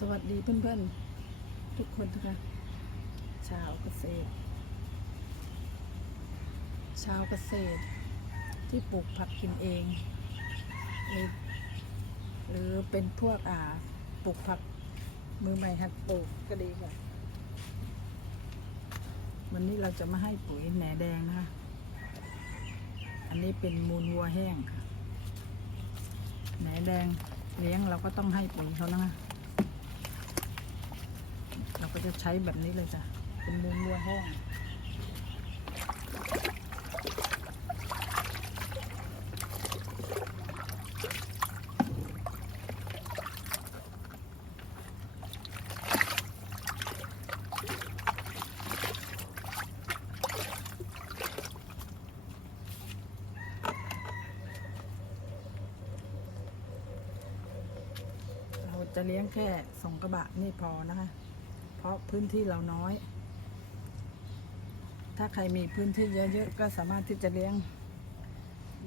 สวัสดีเพื่อนๆ ทุกคนนะคะชาวเกษตร ชาวเกษตร ที่ปลูกผักกินเอง หรือเป็นพวกอ่าปลูกผักมือใหม่หัดปลูกก็ดีค่ะวันนี้เราจะมาให้ปุ๋ยแหนแดงนะคะ อันนี้เป็นมูลวัวแห้งค่ะ แหนแดงเลี้ยงเราก็ต้องให้ปุ๋ยเขานะคะ จะใช้แบบนี้เลยจ้ะ เป็นมูลวัวแห้งเราจะเลี้ยงแค่สองกระบะนี่พอนะคะ ราะพื้นที่เราน้อย ถ้าใครมีพื้นที่เยอะๆก็สามารถที่จะเลี้ยง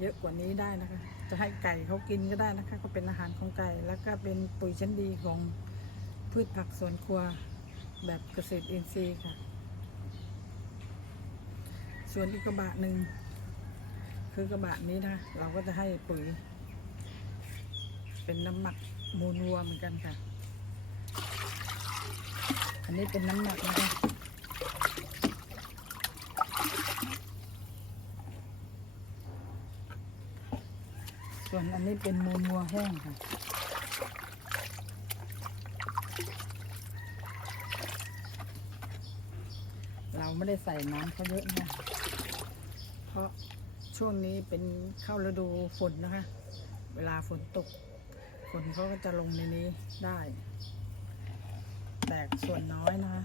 เยอะกว่านี้ได้นะคะ จะให้ไก่เขากินก็ได้นะคะ ก็เป็นอาหารของไก่ แล้วก็เป็นปุ๋ยชั้นดีของพืชผักสวนครัวแบบเกษตรอินทรีย์ค่ะ ส่วนอีกกระบะหนึ่งคือกระบะนี้นะเราก็จะให้ปุ๋ย เป็นน้ำหมักมูลวัวเหมือนกันค่ะ อันนี้เป็นน้ำหมักนะคะส่วนอันนี้เป็นมูลวัวแห้งค่ะเราไม่ได้ใส่น้ำเขาเยอะนะ เพราะช่วงนี้เป็นเข้าฤดูฝนนะคะ เวลาฝนตก ฝนเขาก็จะลงในนี้ได้ แต่ส่วนน้อยนะ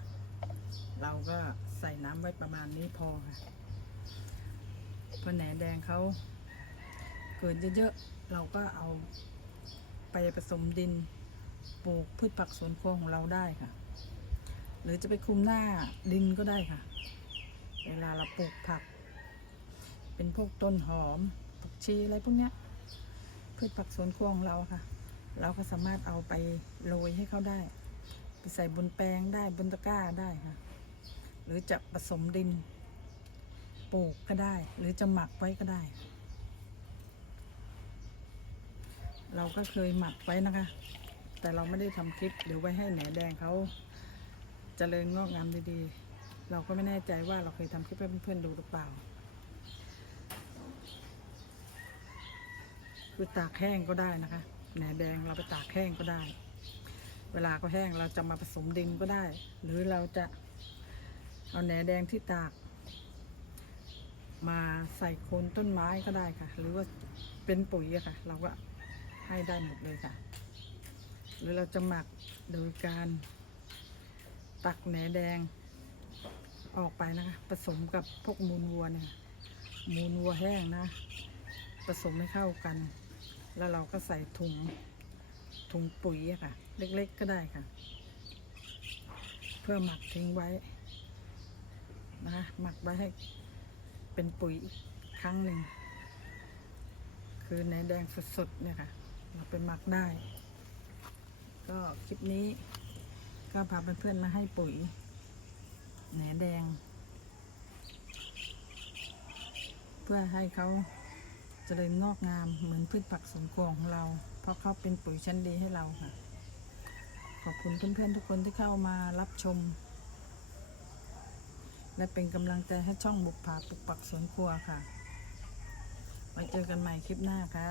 เราก็ใส่น้ำไว้ประมาณนี้พอค่ะพราะแหนแดงเขาเกิดเยอะๆ เราก็เอาไปผสมดินปลูกพืชผักสวนครัวของเราได้ค่ะ หรือจะไปคลุมหน้าดินก็ได้ค่ะ เวลาเราปลูกผัก เป็นพวกต้นหอมผักชีอะไรพวกเนี้ยพืชผักสวนครัวของเราค่ะ เราก็สามารถเอาไปโรยให้เขาได้ ใส่บนแปลงได้บนตะกร้าได้ค่ะ หรือจะผสมดินปลูกก็ได้ หรือจะหมักไว้ก็ได้ เราก็เคยหมักไว้นะคะ แต่เราไม่ได้ทำคลิปหรือไว้ให้แหนแดงเขาเจริญงอกงามดีๆ เราก็ไม่แน่ใจว่าเราเคยทำคลิปให้เพื่อนๆดูหรือเปล่า คือตากแห้งก็ได้นะคะแหนแดงเราไปตากแห้งก็ได้ เวลาก็แห้งเราจะมาผสมดินก็ได้ หรือเราจะเอาแหนแดงที่ตาก มาใส่โคนต้นไม้ก็ได้ค่ะ หรือว่าเป็นปุ๋ยค่ะ เราก็ให้ได้หมดเลยค่ะ หรือเราจะหมักโดยการตักแหนแดงออกไปนะคะ ผสมกับพวกมูลวัวเนี่ยมูลวัวแห้งนะ ผสมให้เข้ากัน แล้วเราก็ใส่ถุง ถุงปุ๋ยค่ะ เล็กๆก็ได้ค่ะ เพื่อหมักทิ้งไว้นะคะหมักไว้ให้เป็นปุ๋ยอีกครั้งหนึ่ง คือในแดงสดๆเนี่ยค่ะ เราไปหมักได้ ก็คลิปนี้ก็พาเพื่อนๆมาให้ปุ๋ยแหนแดง เพื่อให้เขาเจริญงอกงามเหมือนพืชผักสวนครัวของเรา เพราะเขาเป็นปุ๋ยชั้นดีให้เราค่ะ ขอบคุณเพื่อนๆทุกคนที่เข้ามารับชม และเป็นกำลังใจให้ช่องบุกผาปลูกปักสวนครัวค่ะไว้เจอกันใหม่คลิปหน้าค่ะ